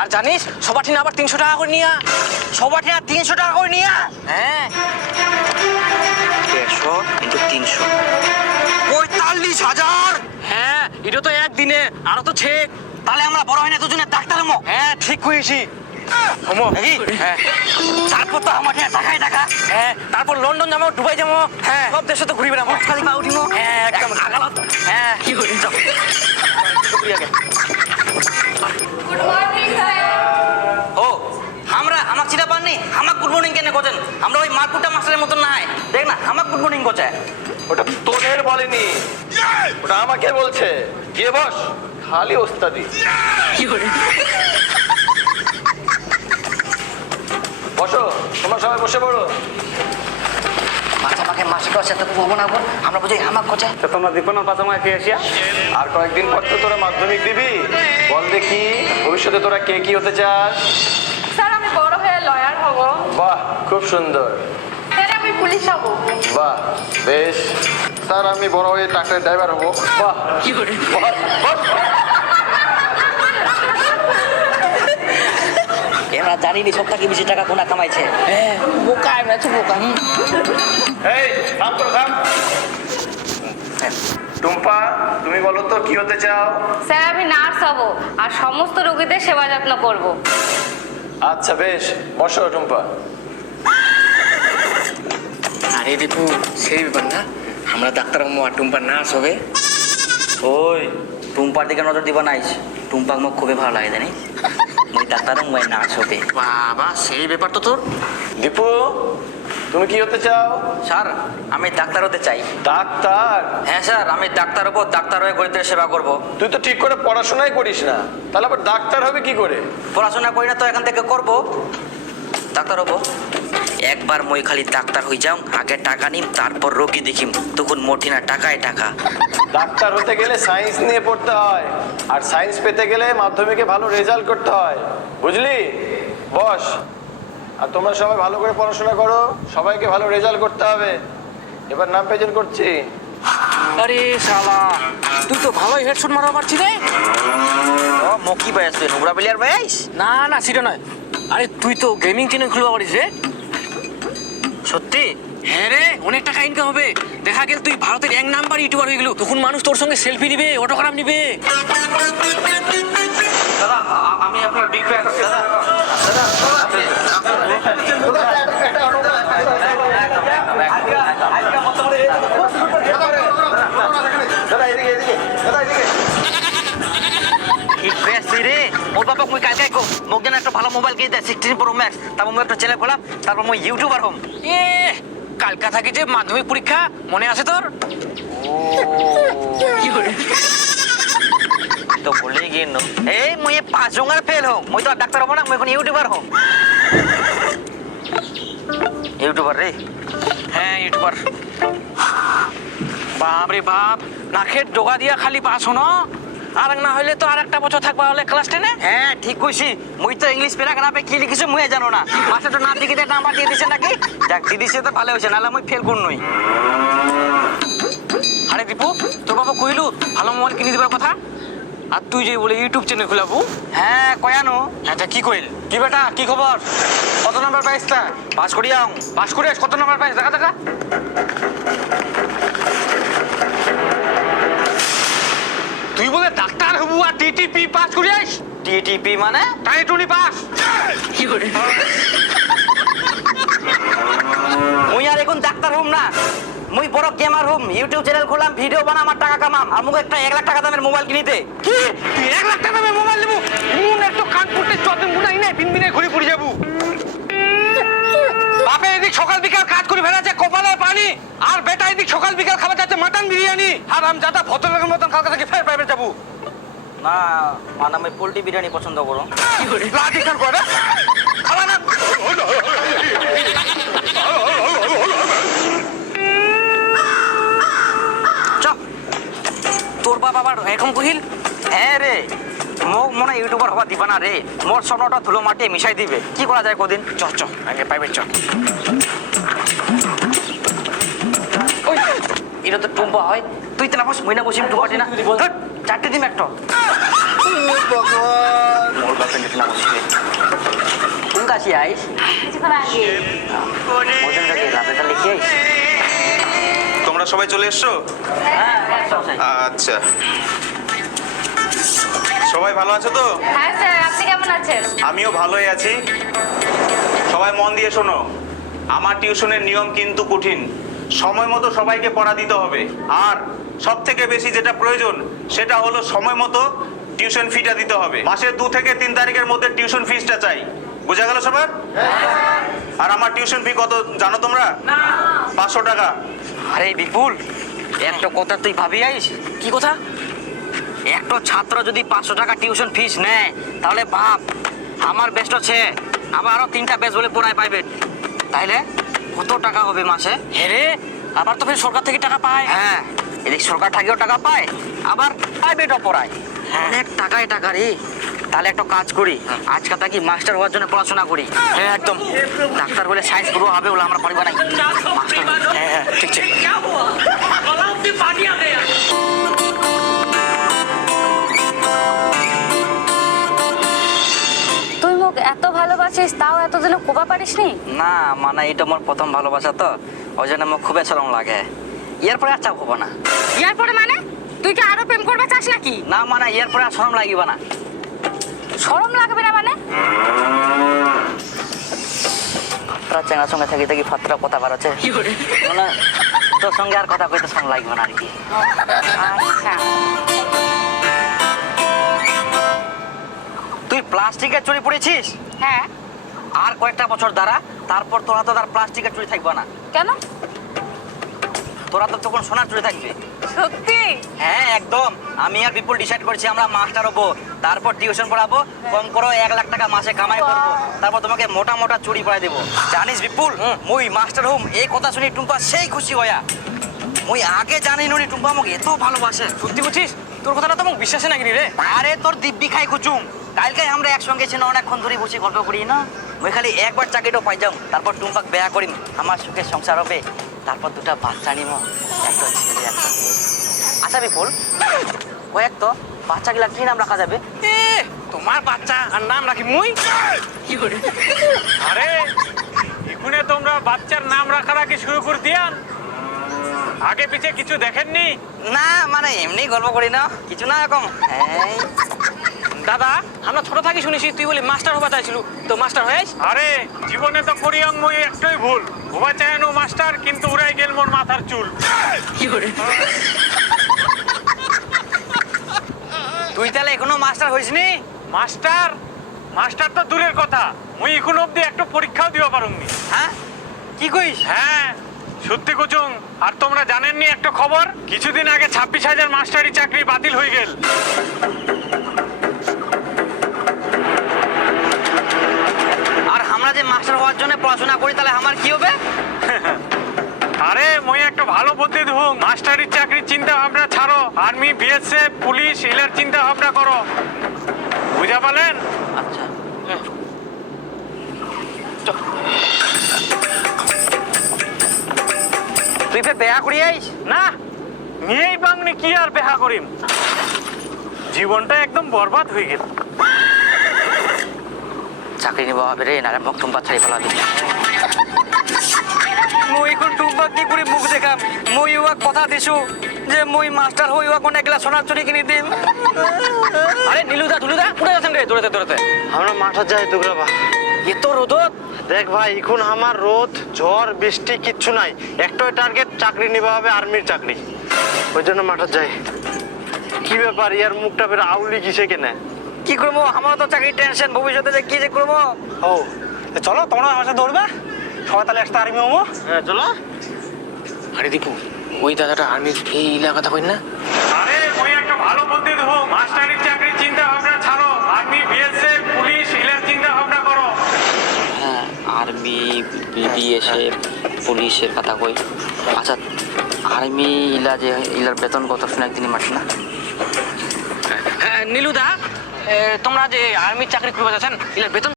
আর জানিস সবার ঠিনা আবার তিনশো টাকা করে নিয়া সবার ঠিনা তিনশো টাকা করে নিয়া হ্যাঁ। দেড়শো ইন্টু তিনশো। পঁয়তাল্লিশ হাজার। হ্যাঁ এটা তো একদিনে আরও তো ছেক। তাহলে আমরা বড় হয় না দুজনে ডাক্তার হমো। হ্যাঁ ঠিক কইছি। হমো। হ্যাঁ। তারপর তো আমার টাকাই টাকা। হ্যাঁ তারপর লন্ডন যাব দুবাই যাব। হ্যাঁ। সব দেশে তো ঘুরি বেড়াবো খালি পা উঠিমো হ্যাঁ একদম। আগালত হ্যাঁ। কি করি যাও। মর্নিং আমরা ওই মারকুটা মাস্টারের মতন নাই দেখ না আমাক গুড মর্নিং কোচে ওটা তোদের বলেনি। ওটা আমাকে বলছে। গিয়ে বস খালি ওস্তাদি। বসো তোমরা সবাই বসে পড়ো। মাথা মাকে মাসিক আছে তো বলব না বল আমরা বুঝি আমাক কোচে তো তোমরা দিবো না পাতা মাকে এসিয়া আর কয়েকদিন পর তো তোরা মাধ্যমিক দিবি। বল দেখি ভবিষ্যতে তোরা কে কি হতে চাস স্যার আমি বড় হয়ে লয়ার হব। বাহ খুব সুন্দর। স্যার আমি পুলিশ হব। বাহ বেশ। স্যার আমি বড় হয়ে ট্রাক্টর ড্রাইভার হব। বাহ। বস, বস। আমরা জানি নি সব থেকে বেশি টাকা কোনা কামাইছে। হ্যাঁ বোকা আমরা তো বোকা। এই থাম তো থাম। টুম্পা তুমি বলো তো কি হতে চাও? স্যার আমি নার্স হব আর সমস্ত রোগীদের সেবা যত্ন করব। আচ্ছা বেশ বসো টুম্পা। আরে দীপু সেই ব্যাপার না আমরা ডাক্তার আম্মু আর টুম্পা নার্স হবে ওই টুম্পার দিকে নজর দিবা নাইস টুম্পা মোক খুবই ভালো লাগে জানি ওই ডাক্তার আম্মু নার্স হবে বাবা সেই ব্যাপার তো তোর। দীপু তুমি কি হতে চাও? স্যার আমি ডাক্তার হতে চাই। ডাক্তার? হ্যাঁ স্যার আমি ডাক্তার হব ডাক্তার হয়ে গরিবদের সেবা করব। তুই তো ঠিক করে পড়াশোনাই করিস না। তাহলে আবার ডাক্তার হবে কি করে? পড়াশোনা করি না তো এখান থেকে করব। ডাক্তার হব। একবার মই খালি ডাক্তার হয়ে যাও আগে টাকা নিম তারপর রোগী দেখিম। তখন মোটি না টাকায় টাকা। ডাক্তার হতে গেলে সায়েন্স নিয়ে পড়তে হয়। আর সায়েন্স পেতে গেলে মাধ্যমিকে ভালো রেজাল্ট করতে হয়। বুঝলি? বস আর তোমরা সবাই ভালো করে পড়াশোনা করো। সবাইকে ভালো রেজাল্ট করতে হবে। এবার নাম প্রেজেন্ট করছি। আরে শালা তুই তো ভালোই হেডশট মারা পারছি রে। ও মকি বয়স তুই নোংরা প্লেয়ার বয়স না না সেটা নয়। আরে তুই তো গেমিং চ্যানেল খুলবা পারিস রে। সত্যি? হ্যাঁ রে অনেক টাকা ইনকাম হবে। দেখা গেল তুই ভারতের এক নাম্বার ইউটিউবার হয়ে গেল। তখন মানুষ তোর সঙ্গে সেলফি নিবে অটোগ্রাফ নিবে। আমি আপনার বিগ ফ্যান রে। ওর বাবা মুই কালকে গো? মোক যেন একটা ভালো মোবাইল কিনে দেয় সিক্সটিন প্রো ম্যাক্স তারপর মুই একটা চ্যানেল খোলাম তারপর মুই ইউটিউবার হম। এ কালকা থাকে যে মাধ্যমিক পরীক্ষা মনে আছে তোর? তো ভুলেই গিয়ে এই, মুই পাঁচ জঙ্গার ফেল হম। মুই তো আর ডাক্তার হব না, মুই এখন ইউটিউবার হম। ইউটিউবার রে হ্যাঁ ইউটিউবার বাপ রে বাপ নাকের ডোগা দিয়া খালি পাস হনো। আর না হইলে তো আর একটা বছর থাকবা হলে ক্লাস টেনে হ্যাঁ ঠিক কইছি। মুই তো ইংলিশ প্যারাগ্রাফে কি লিখিছে মুই জানো না। মাসে তো নাম টিকিটের নাম্বার দিয়ে দিছে নাকি? যাক দিয়ে দিছে তো ভালো হয়েছে নাহলে মুই ফেল করনই আরে দীপু, তোর বাবা কইলু, ভালো মোবাইল কিনে দিবার কথা? আর তুই যে বলে ইউটিউব চ্যানেল খুলাবো? হ্যাঁ কয়ানো। আচ্ছা কি কইল? কি বেটা কি খবর? কত নাম্বার পাইছ তা? পাস করিয়াম পাস করে আস, কত নাম্বার পাইছ দেখা দেখা। তুই বলে ডাক্তার হবু আর টিটিপি পাস করে আইস টিটিপি মানে? টাই টুনি পাস মুই আর এখন ডাক্তার হম না। মুই বড় গেমার হুম ইউটিউব চ্যানেল খুললাম ভিডিও বানা আমার টাকা কামাম। আর মুখ একটা এক লাখ টাকা দামের মোবাইল কিনিতে কি? তুই এক লাখ টাকা দামের মোবাইল নেব? মুন একটু কান করতে চতে মুনাই নাই তিন দিনে ঘুরে ঘুরে যাব। বাপে এদিক সকাল বিকাল কাজ করে ফেলাছে কপালে পানি। আর বেটা এদিক সকাল বিকাল খাবার যাচ্ছে মাটন বিরিয়ানি। আর আমি যাতা ভদ্রলোকের মতন কালকে থেকে ফের প্রাইভেট যাব। না মানে আমি পোল্ট্রি বিরিয়ানি পছন্দ করো। খান করে? খাবা না। মনে ইউটিউবার হবা দিবা না রে। মোর স্বপ্নটা ধুলো মাটি মিশাই দিবে। কি করা যায় কদিন? চ চ আগে প্রাইভেট চ। এটা তো টুম্পা হয়। তুই তো না বস মইনা বসিম টুম্পাটি না চারটে দিন একটা। নাম হচ্ছে কোন কাছে আইস? লিখে আইস। তোমরা সবাই চলে এসছো? আচ্ছা। সবাই ভালো আছো তো? হ্যাঁ স্যার আপনি কেমন আছেন? আমিও ভালোই আছি। সবাই মন দিয়ে শোনো আমার টিউশনের নিয়ম কিন্তু কঠিন। সময় মতো সবাইকে পড়া দিতে হবে। আর সব থেকে বেশি যেটা প্রয়োজন সেটা হলো সময় মতো টিউশন ফিটা দিতে হবে। মাসে দু থেকে তিন তারিখের মধ্যে টিউশন ফিসটা চাই। বোঝা গেল সবার? আর আমার টিউশন ফি কত জানো তোমরা? পাঁচশো টাকা। আরে বিপুল একটা কথা তুই ভাবি আইস? কি কথা? একটা ছাত্র যদি পাঁচশো টাকা টিউশন ফিস নেয় তাহলে বাপ আমার বেস্ট হচ্ছে। আবার আরও তিনটা বেস্ট বলে পড়ায় প্রাইভেট তাইলে কত টাকা হবে মাসে? হেরে আবার তো ফের সরকার থেকে টাকা পায়। হ্যাঁ এদিক সরকার থেকেও টাকা পায় আবার প্রাইভেটও পড়ায়। অনেক টাকায় টাকা রে। তাহলে একটা কাজ করি আজকে থাকি মাস্টার হওয়ার জন্য পড়াশোনা করি। হ্যাঁ একদম। ডাক্তার বলে সায়েন্স পড়ব হবে বলে আমরা পারিব নাই। মাস্টার ভালোবাসিস তাও এতদিনও কোপা পারিসনি? না মানে এটা আমার প্রথম ভালোবাসা তো ওই জন্য আমার খুবই সরম লাগে। এরপরে আর চাপ হব না। ইয়ার পরে মানে? তুই কি আরও প্রেম করবে চাস নাকি? না মানে এরপরে আর সরম লাগিব না। শরম লাগবে না মানে? তোরা চেঙ্গার সঙ্গে থাকি থাকি ফাত্রা কথা বাড়াচ্ছে। মানে তোর সঙ্গে আর কথা কইতে সরম লাগবে না আর কি। আচ্ছা। তুই প্লাস্টিকের চুরি পড়েছিস হ্যাঁ। আর কয়েকটা বছর দ্বারা তারপর তোরা তো আর প্লাস্টিকের চুরি থাকবে না। কেন? তোরা তো তখন সোনার চুরি থাকবে। সত্যি? হ্যাঁ একদম। আমি আর বিপুল ডিসাইড করছি আমরা মাস্টার হব। তারপর টিউশন পড়াবো কম করো এক লাখ টাকা মাসে কামাই করব। তারপর তোমাকে মোটা মোটা চুরি পড়াই দেবো। জানিস বিপুল মুই মাস্টার হুম এই কথা শুনি টুম্পা সেই খুশি হয়া মুই আগে জানি নুনি টুম্পা আমাকে এত ভালোবাসে। সত্যি বলছিস? তোর কথাটা তো মোক বিশ্বাসে নাকি রে। আরে তোর দিব্যি খাই খুচুম কালকে আমরা একসঙ্গে ছিল অনেকক্ষণ ধরে বসে গল্প করি না? মুই খালি একবার চাকরিটাও পাই যাও তারপর টুম্পাক বেয়া করিম আমার সুখে সংসার হবে তারপর দুটা বাচ্চা নিব একটা ছেলে একটা মেয়ে। আচ্ছা বিপুল কয়েক তো বাচ্চাগুলা কি নাম রাখা যাবে? এ তোমার বাচ্চা আর নাম রাখি মুই? কি করে? আরে এখুনে তোমরা বাচ্চার নাম রাখা রাখি শুরু করে দিয়ান। আগে পিছে কিছু দেখেননি? না মানে এমনি গল্প করি না। কিছু না এরকম। দাদা আমরা ছোট থাকি শুনেছি তুই বলি মাস্টার হবা চাইছিল। তো মাস্টার হয়েছ? আরে জীবনে তো করিয়াং মই একটাই ভুল। হবা চায়নো মাস্টার কিন্তু উড়াই গেল মোর মাথার চুল। তুই তাহলে এখনও মাস্টার হইসনি মাস্টার? মাস্টার তো দূরের কথা। মুই এখন অব্দি একটা পরীক্ষাও দিবা পারুমনি। হ্যাঁ? কি কইস? হ্যাঁ। সত্যি কুচুং আর তোমরা জানেননি একটা খবর? কিছুদিন আগে ছাব্বিশ হাজার মাস্টারি চাকরি বাতিল হয়ে গেল। আর আমরা যে মাস্টার হওয়ার জন্য পড়াশোনা করি তাহলে আমার কি হবে? আরে মই একটা ভালো বুদ্ধি দেবো মাস্টারির চাকরির চিন্তা ভাবনা ছাড়ো। আর্মি বিএসএফ পুলিশ এলার চিন্তা ভাবনা করো। বুঝা পালেন আচ্ছা। ফের বেয়া করি আইস? না মেয়েই বাংনি কি আর বেহা করিম? জীবনটা একদম বরবাদ হয়ে গেল। চাকরি নিব হবে রে নারে মুখ টুম্পা ছাড়ি ফেলা দিবি। মই এখন টুম্পা কি করে মুখ দেখাম? মই ইউয়া কথা দিছু যে মই মাস্টার হই ইউয়া কোন একলা সোনার চুরি কিনে দিম। আরে নীলুদা ঢুলুদা উড়ে যাচ্ছেন রে দৌড়াতে দৌড়াতে আমরা মাঠে যাই দুগরা বা এত রোদত দেখ ভাই এখন আমার রোদ ঝড় বৃষ্টি কিচ্ছু নাই। একটাই টার্গেট চাকরি নিবা হবে আর্মির চাকরি। ওই জন্য মাঠে যাই। কি ব্যাপার ইয়ার মুখটা বের আউলি কিসে কেনে? কি করব? আমার তো চাকরির টেনশন ভবিষ্যতে যে কি যে করব? ও চলো তোমরা আমার সাথে দৌড়বে। সবাই তাহলে একটা আর্মি হব। হ্যাঁ চলো। আরে দীপু ওই দাদাটা আর্মির এই এলাকাটা কই না। আরে মই একটা ভালো বুদ্ধি দেবো মাস্টারির চাকরির চিন্তা ভাবনা ছাড়ো আর্মি বিএসএফ পুলিশ এলার চিন্তা ভাবনা করো হ্যাঁ আর্মি বিএসএফ পুলিশের কথা কই আচ্ছা আর্মি ইলা যে ইলার বেতন কত শুনে একদিনই মারছে না। হ্যাঁ নীলুদা তোমরা যে আর্মির চাকরি করবে যাচ্ছেন ইলার বেতন